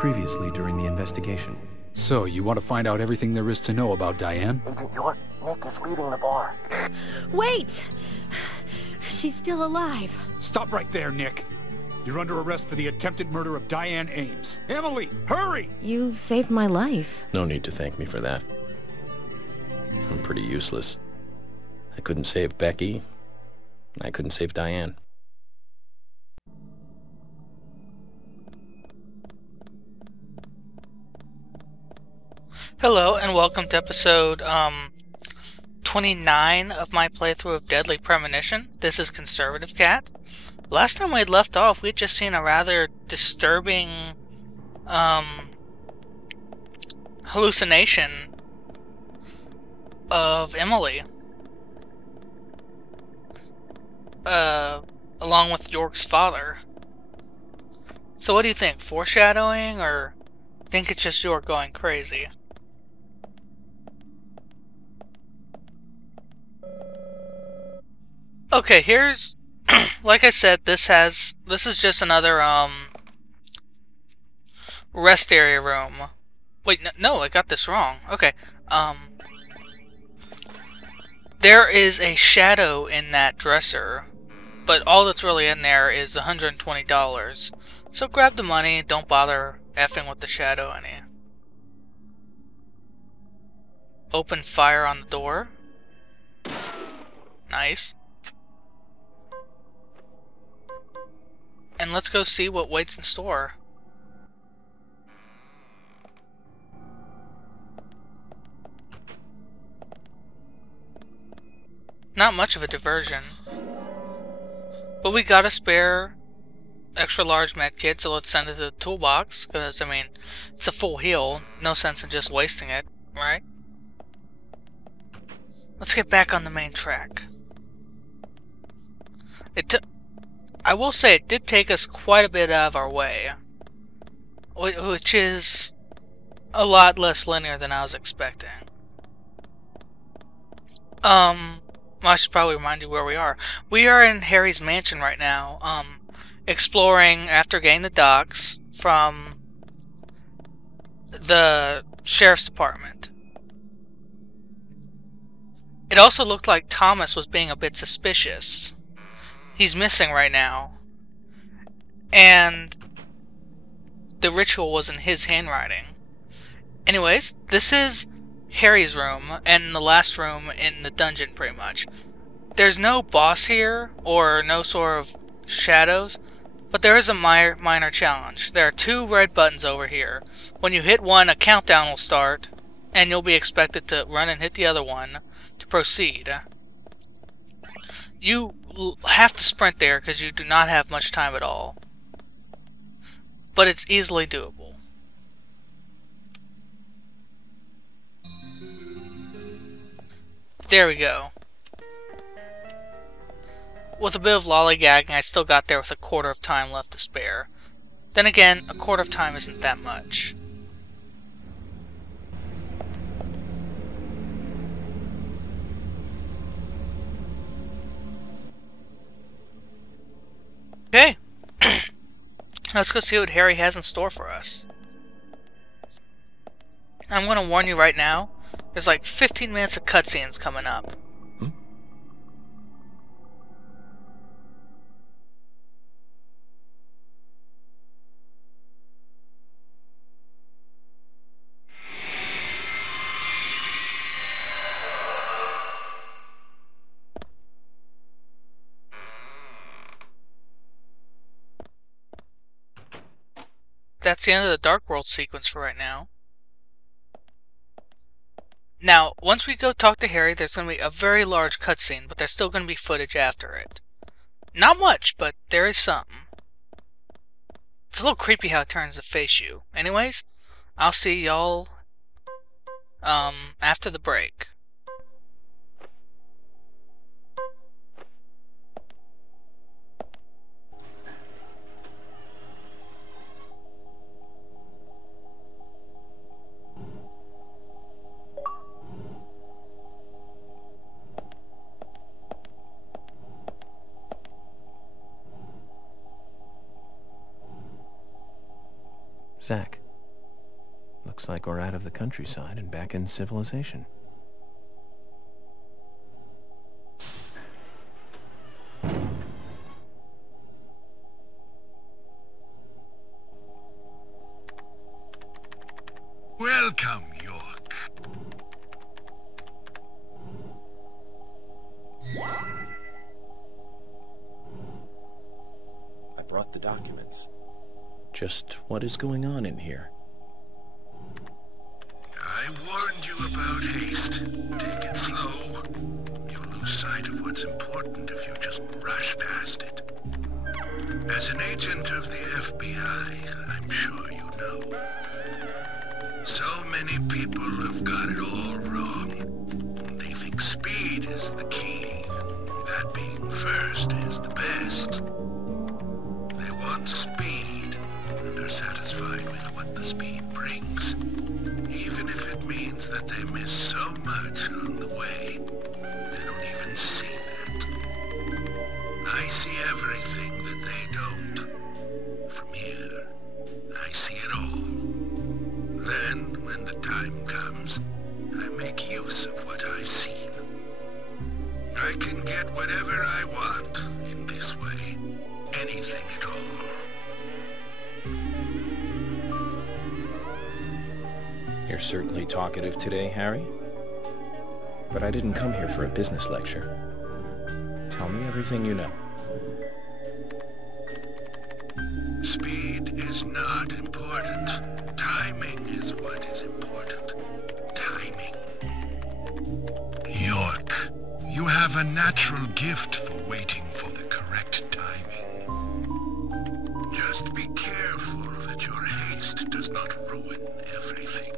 Previously during the investigation. So, you want to find out everything there is to know about Diane? Agent York, Nick is leaving the bar. Wait! She's still alive. Stop right there, Nick. You're under arrest for the attempted murder of Diane Ames. Emily, hurry! You saved my life. No need to thank me for that. I'm pretty useless. I couldn't save Becky. I couldn't save Diane. Hello, and welcome to episode 29 of my playthrough of Deadly Premonition. This is Conservative Cat. Last time we had left off, we had just seen a rather disturbing hallucination of Emily. Along with York's father. So what do you think? Foreshadowing, or think it's just York going crazy? Okay, here's, like I said, this is just another, rest area room. Wait, no, I got this wrong. Okay, there is a shadow in that dresser, but all that's really in there is $120. So grab the money, don't bother effing with the shadow any. Open fire on the door. Nice. And let's go see what waits in store. Not much of a diversion. But we got a spare extra large med kit, so let's send it to the toolbox, because, I mean, it's a full heal. No sense in just wasting it, right? Let's get back on the main track. I will say it did take us quite a bit out of our way, which is a lot less linear than I was expecting. I should probably remind you where we are. We are in Harry's mansion right now, exploring after getting the docs from the sheriff's department. It also looked like Thomas was being a bit suspicious. He's missing right now. And the ritual was in his handwriting. Anyways, this is Harry's room, and the last room in the dungeon, pretty much. There's no boss here, or no sort of shadows, but there is a minor challenge. There are two red buttons over here. When you hit one, a countdown will start, and you'll be expected to run and hit the other one to proceed. You have to sprint there because you do not have much time at all. But it's easily doable. There we go. With a bit of lollygagging, I still got there with a quarter of time left to spare. Then again, a quarter of time isn't that much. Okay, let's go see what Harry has in store for us. I'm going to warn you right now, there's like 15 minutes of cutscenes coming up. That's the end of the Dark World sequence for right now. Now, once we go talk to Harry, there's going to be a very large cutscene, but there's still going to be footage after it. Not much, but there is something. It's a little creepy how it turns to face you. Anyways, I'll see y'all after the break. Zach, Looks like we're out of the countryside and back in civilization. Welcome, York. I brought the documents. Just what is going on in here? I warned you about haste. Take it slow. You'll lose sight of what's important if you just rush past it. As an agent of the FBI, I'm sure you know. So many people have got it all wrong. They think speed is the key. That being first is the best. They want speed, and are satisfied with what the speed brings. Even if it means that they miss so much on the way, they don't even see that. I see everything that they don't. From here, I see it all. Then, when the time comes, I make use of what I've seen. I can get whatever I want in this way. Anything at all. You're certainly talkative today, Harry. But I didn't come here for a business lecture. Tell me everything you know. Speed is not important. Timing is what is important. Timing. York, you have a natural gift for waiting for the correct timing. Just be careful that your haste does not ruin everything.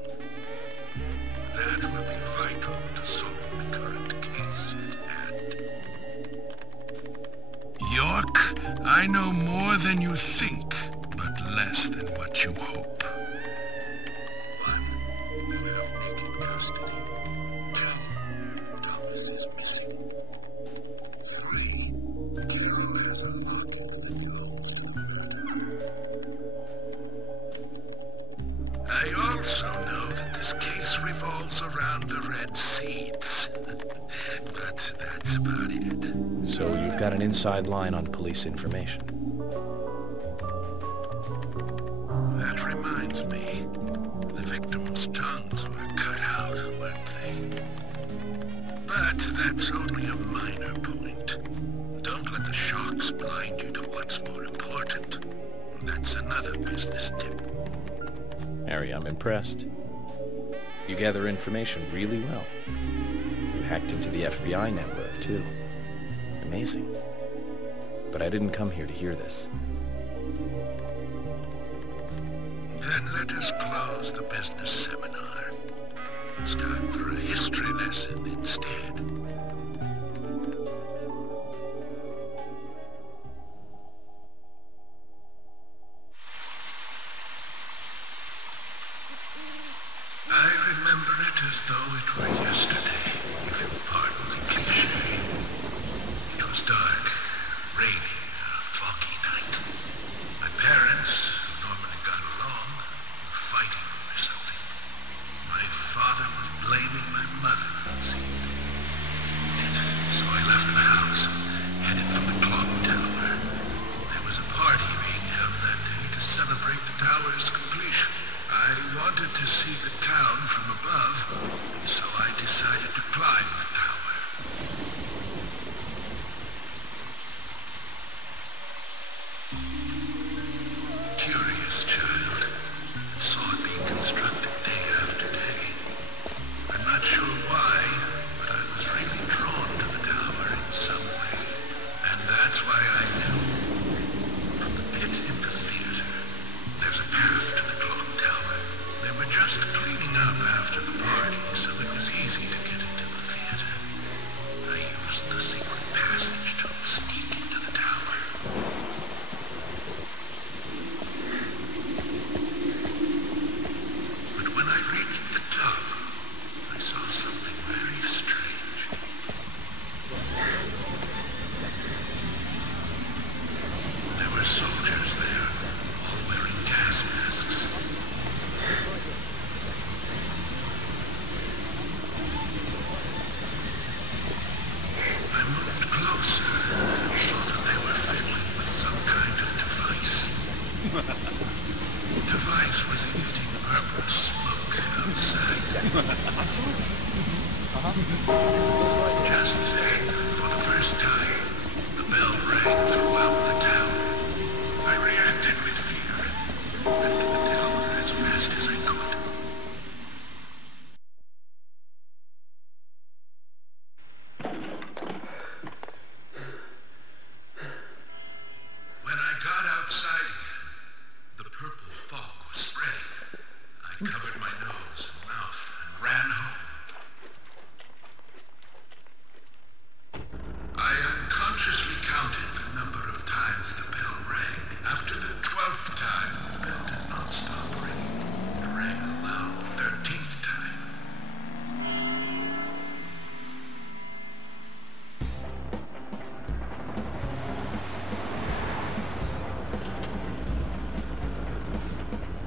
That will be vital to solving the current case at hand. York, I know more than you think, but less than what you hope. 1, you have Nick in custody. 2, Thomas is missing. 3, Carol has a locking that belongs to the murder. I also know that this case revolves around the red seeds. But that's about it. So you've got an inside line on police information. That reminds me. The victims' tongues were cut out, weren't they? But that's only a minor point. Don't let the shocks blind you to what's more important. That's another business tip. Harry, I'm impressed. You gather information really well. You hacked into the FBI network, too. Amazing. But I didn't come here to hear this. Then let us close the business seminar. It's time for a history lesson instead. I remember it as though it were yesterday, if you'll pardon the cliché. It was dark, rainy, a foggy night. My parents, who normally got along, were fighting over something. My father was blaming my mother, it seemed. So I left the house, headed for the clock tower. There was a party being held that day to celebrate the tower's completion. I wanted to see the town from above, so I decided to climb the tower. Curious child. Saw it being constructed day after day. I'm not sure why, but I was really drawn to the tower in some way. And that's why I knew. From the pit in the theater, there's a path to the clock tower. They were just cleaning up after the party, so it was easy to get into the theater. I used the secret passage to sneak into the tower. But when I reached the top, I saw something very strange. There were soldiers there, all wearing gas masks. Thomas was emitting purple smoke outside. Just then, for the first time, the bell rang throughout the town. I reacted with fear and ran to the tower as fast as I could. When I got outside again, the purple fog was spreading. I covered my nose and mouth and ran home. I unconsciously counted the number of times the bell rang. After the 12th time, the bell did not stop ringing. It rang a loud 13th time.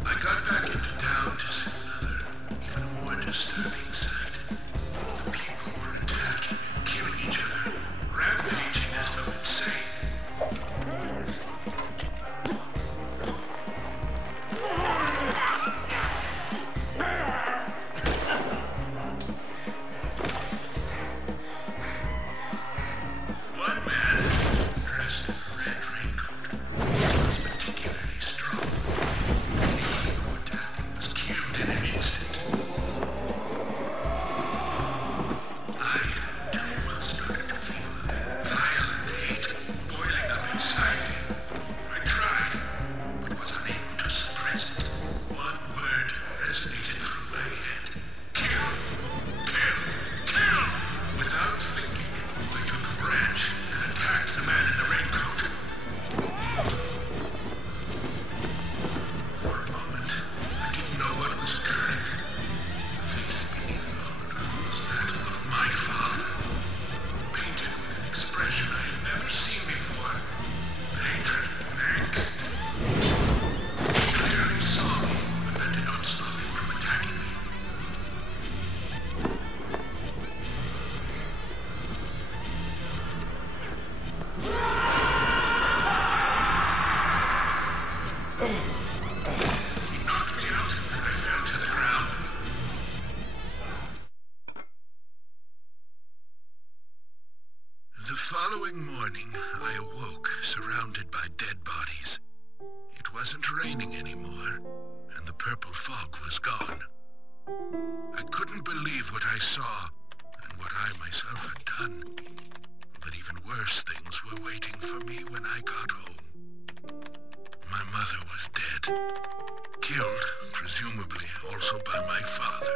I got back into town to see another, even more disturbing sight. The people were attacking and killing each other, rampaging as though insane. One man, dressed in a red raincoat, was particularly strong. Anybody who attacked him was killed in an instant. I, too, started to feel a violent hate boiling up inside me. I tried, but was unable to suppress it. One word resonated through my head. Kill! Kill! Kill! Without thinking, I took a branch and attacked the man in the raincoat. For a moment, I didn't know what was occurring. The face beneath the hood was that of my father, painted with an expression I had never seen before. Hatred and angst. He clearly saw me, but that did not stop him from attacking me. He knocked me out, and I fell to the ground. The following morning, I awoke surrounded by dead bodies. It wasn't raining anymore, and the purple fog was gone. I couldn't believe what I saw and what I myself had done. But even worse things were waiting for me when I got home. My mother was dead, killed, presumably also by my father.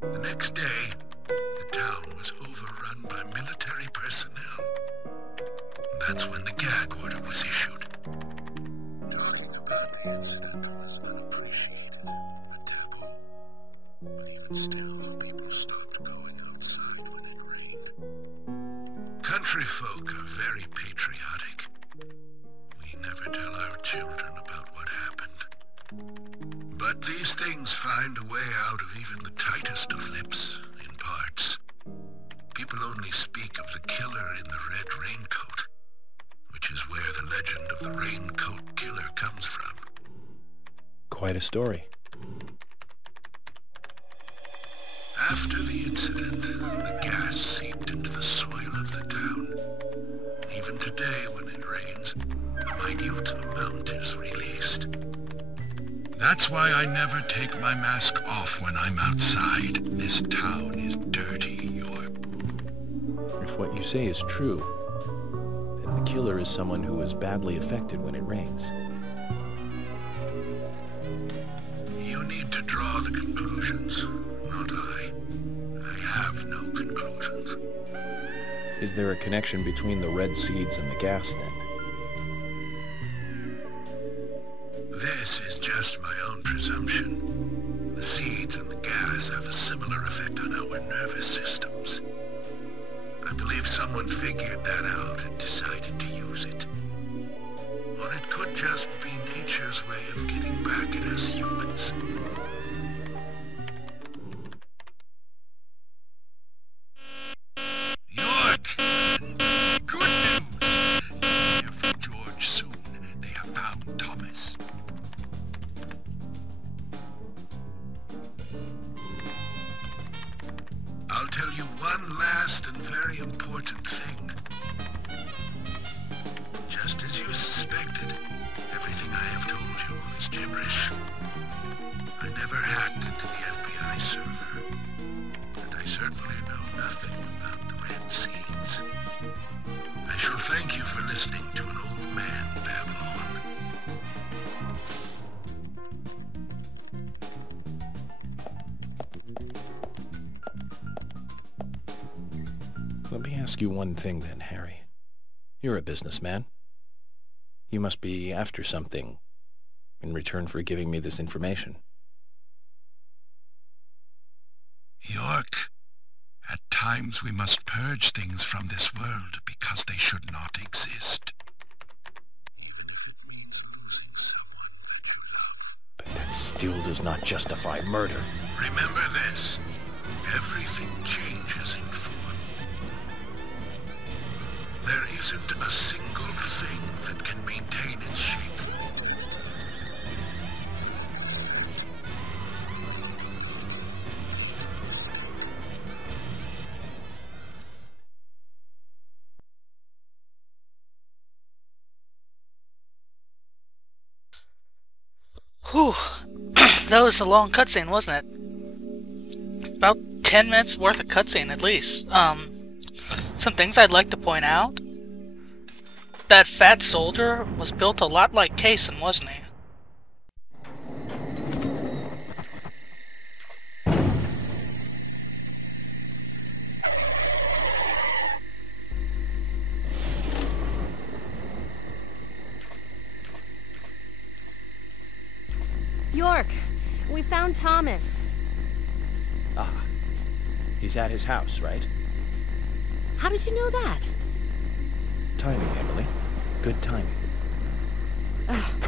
The next day, the town was overrun by military personnel. That's when the gag order was issued. Talking about the incident was unappreciated, a taboo. But even still, people stopped going outside when it rained. Country folk are very patriotic. We never tell our children about what happened. But these things find a way out of even the tightest of lips, in parts. People only speak of the killer in the red raincoat, which is where the legend of the Raincoat Killer comes from. Quite a story. After the incident, the gas seeped into the soil of the town. Even today, when it rains, a minute amount is released. That's why I never take my mask off when I'm outside. This town is dirty, York. If what you say is true, then the killer is someone who is badly affected when it rains. You need to draw the conclusions, not I. I have no conclusions. Is there a connection between the red seeds and the gas, then? This is just my own presumption. The seeds and the gas have a similar effect on our nervous systems. I believe someone figured that out and decided to use it. Or it could just be nature's way of getting back at us humans. York! Good you suspected, everything I have told you is gibberish. I never hacked into the FBI server, and I certainly know nothing about the red seeds. I shall thank you for listening to an old man babble on. Let me ask you one thing then, Harry. You're a businessman. You must be after something in return for giving me this information. York, at times we must purge things from this world because they should not exist. Even if it means losing someone that you love. But that still does not justify murder. Remember this. Everything changes in form. There isn't a single thing that can maintain its shape. Whew. That was a long cutscene, wasn't it? About 10 minutes worth of cutscene, at least. Some things I'd like to point out. That fat soldier was built a lot like Kaysen, wasn't he? York, we found Thomas. Ah, he's at his house, right? How did you know that? Timing, Emily. Good timing.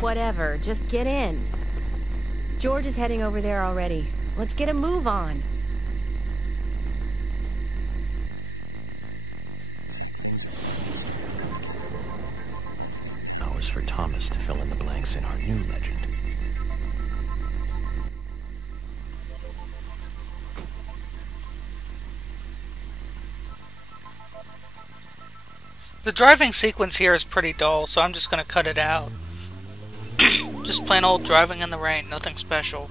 Whatever, just get in. George is heading over there already. Let's get a move on. Now is for Thomas to fill in the blanks in our new legend. The driving sequence here is pretty dull, so I'm just gonna cut it out. Just plain old driving in the rain, nothing special.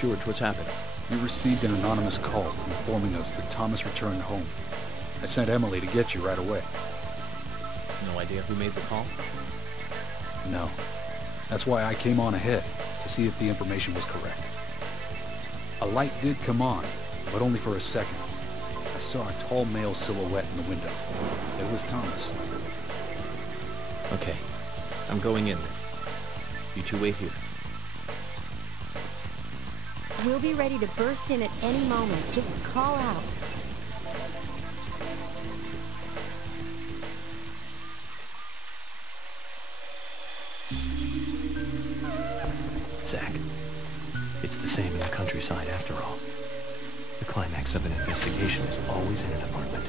George, what's happening? We received an anonymous call informing us that Thomas returned home. I sent Emily to get you right away. No idea who made the call? No. That's why I came on ahead, to see if the information was correct. A light did come on, but only for a second. I saw a tall male silhouette in the window. It was Thomas. Okay, I'm going in then. You two wait here. We'll be ready to burst in at any moment. Just call out. Zach, it's the same in the countryside after all. The climax of an investigation is always in an apartment.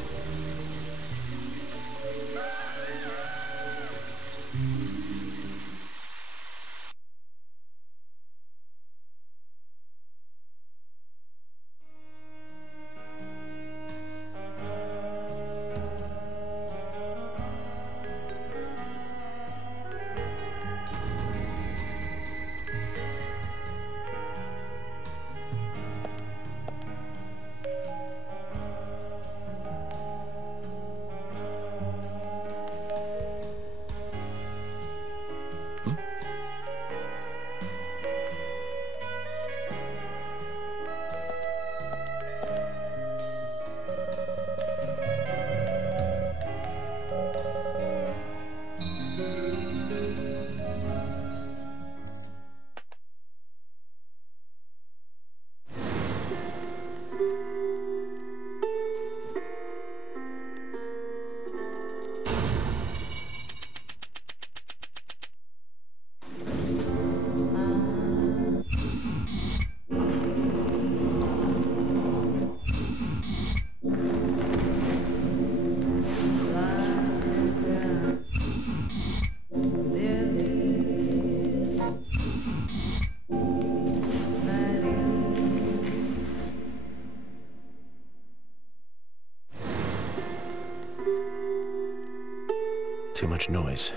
Too much noise.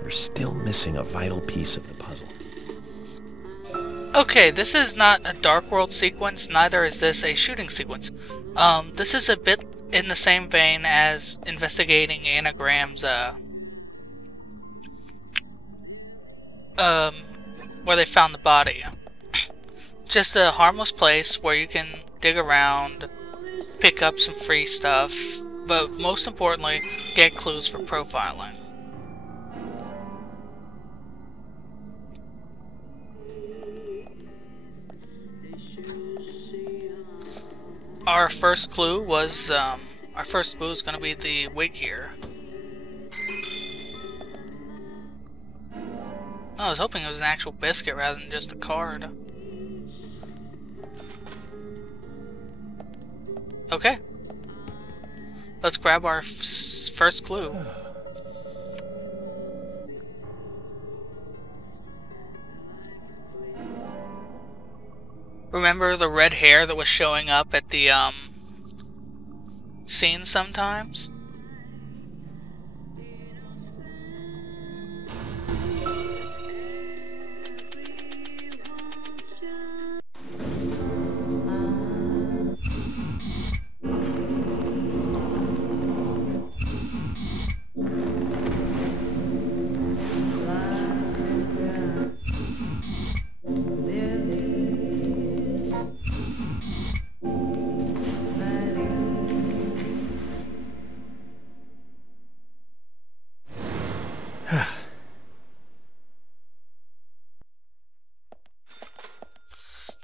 We're still missing a vital piece of the puzzle. Okay, this is not a Dark World sequence, neither is this a shooting sequence. This is a bit in the same vein as investigating Anagram's, where they found the body. Just a harmless place where you can dig around, pick up some free stuff, but most importantly, get clues for profiling. Our first clue was going to be the wig here. Oh, I was hoping it was an actual biscuit rather than just a card. Okay. Let's grab our first clue. Remember the red hair that was showing up at the, scene sometimes?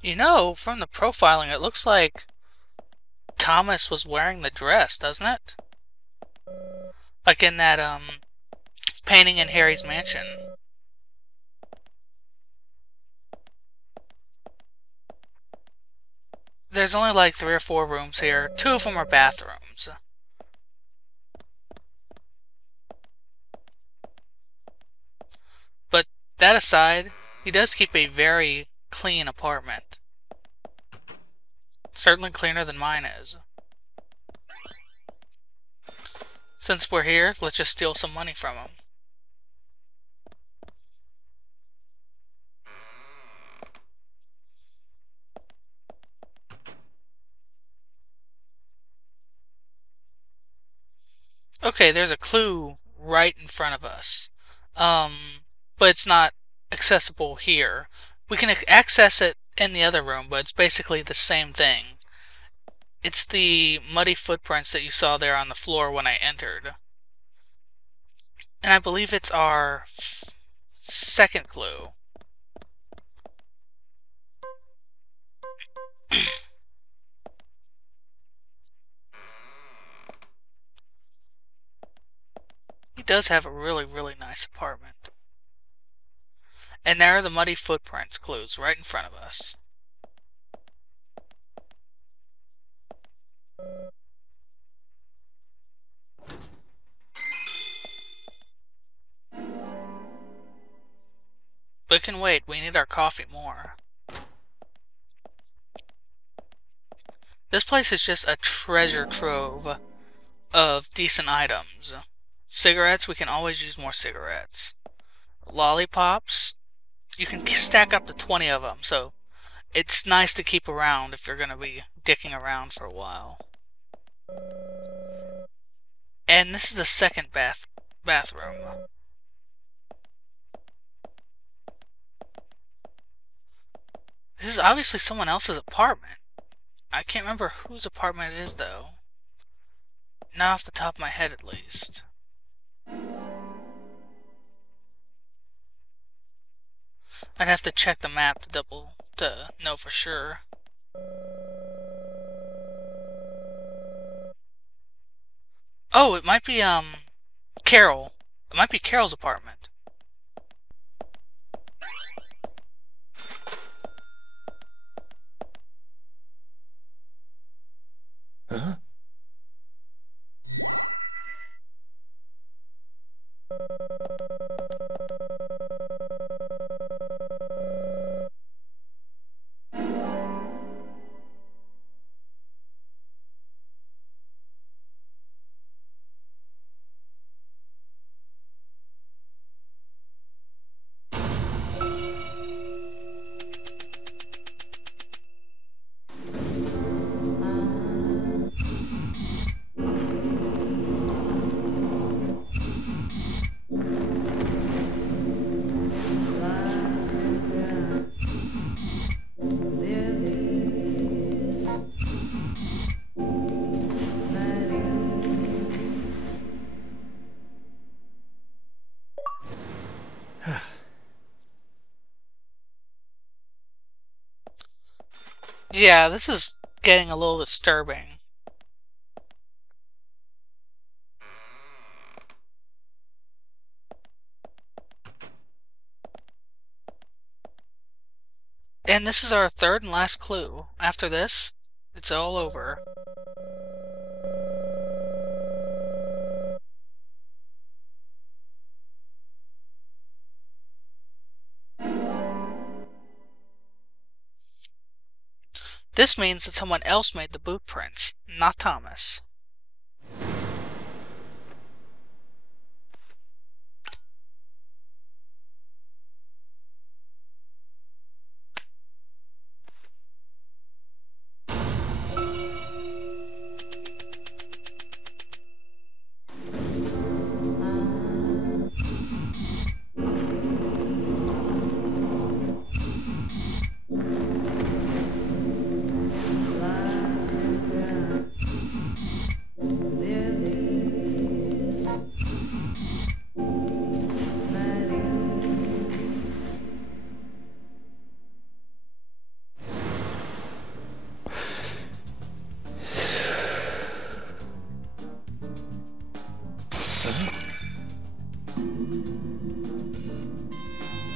You know, from the profiling, it looks like Thomas was wearing the dress, doesn't it? Like in that, painting in Harry's mansion. There's only like 3 or 4 rooms here. 2 of them are bathrooms. But that aside, he does keep a very clean apartment. Certainly cleaner than mine is. Since we're here, let's just steal some money from him. Okay, there's a clue right in front of us. But it's not accessible here. We can access it in the other room, but it's basically the same thing. It's the muddy footprints that you saw there on the floor when I entered. And I believe it's our second clue. He does have a really, really nice apartment. And there are the muddy footprints clues right in front of us. But can wait, we need our coffee more. This place is just a treasure trove of decent items. Cigarettes, we can always use more cigarettes. Lollipops, you can stack up to 20 of them, so it's nice to keep around if you're going to be dicking around for a while. And this is the second bathroom. This is obviously someone else's apartment. I can't remember whose apartment it is, though. Not off the top of my head, at least. I'd have to check the map to know for sure. Oh, it might be, Carol. It might be Carol's apartment. Huh? Yeah, this is getting a little disturbing. And this is our third and last clue. After this, it's all over. This means that someone else made the boot prints, not Thomas.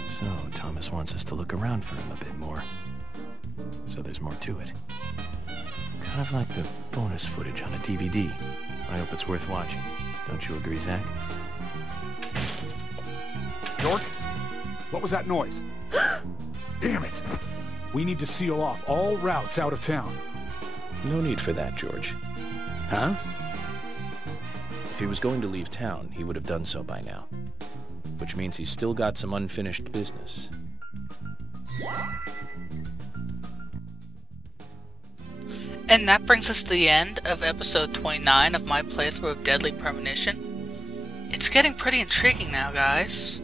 So, Thomas wants us to look around for him a bit more. So there's more to it. Kind of like the bonus footage on a DVD. I hope it's worth watching. Don't you agree, Zach? York? What was that noise? Damn it! We need to seal off all routes out of town. No need for that, George. Huh? If he was going to leave town, he would have done so by now. Which means he's still got some unfinished business. And that brings us to the end of episode 29 of my playthrough of Deadly Premonition. It's getting pretty intriguing now, guys.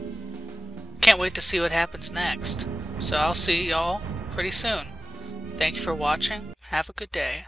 Can't wait to see what happens next. So I'll see y'all pretty soon. Thank you for watching. Have a good day.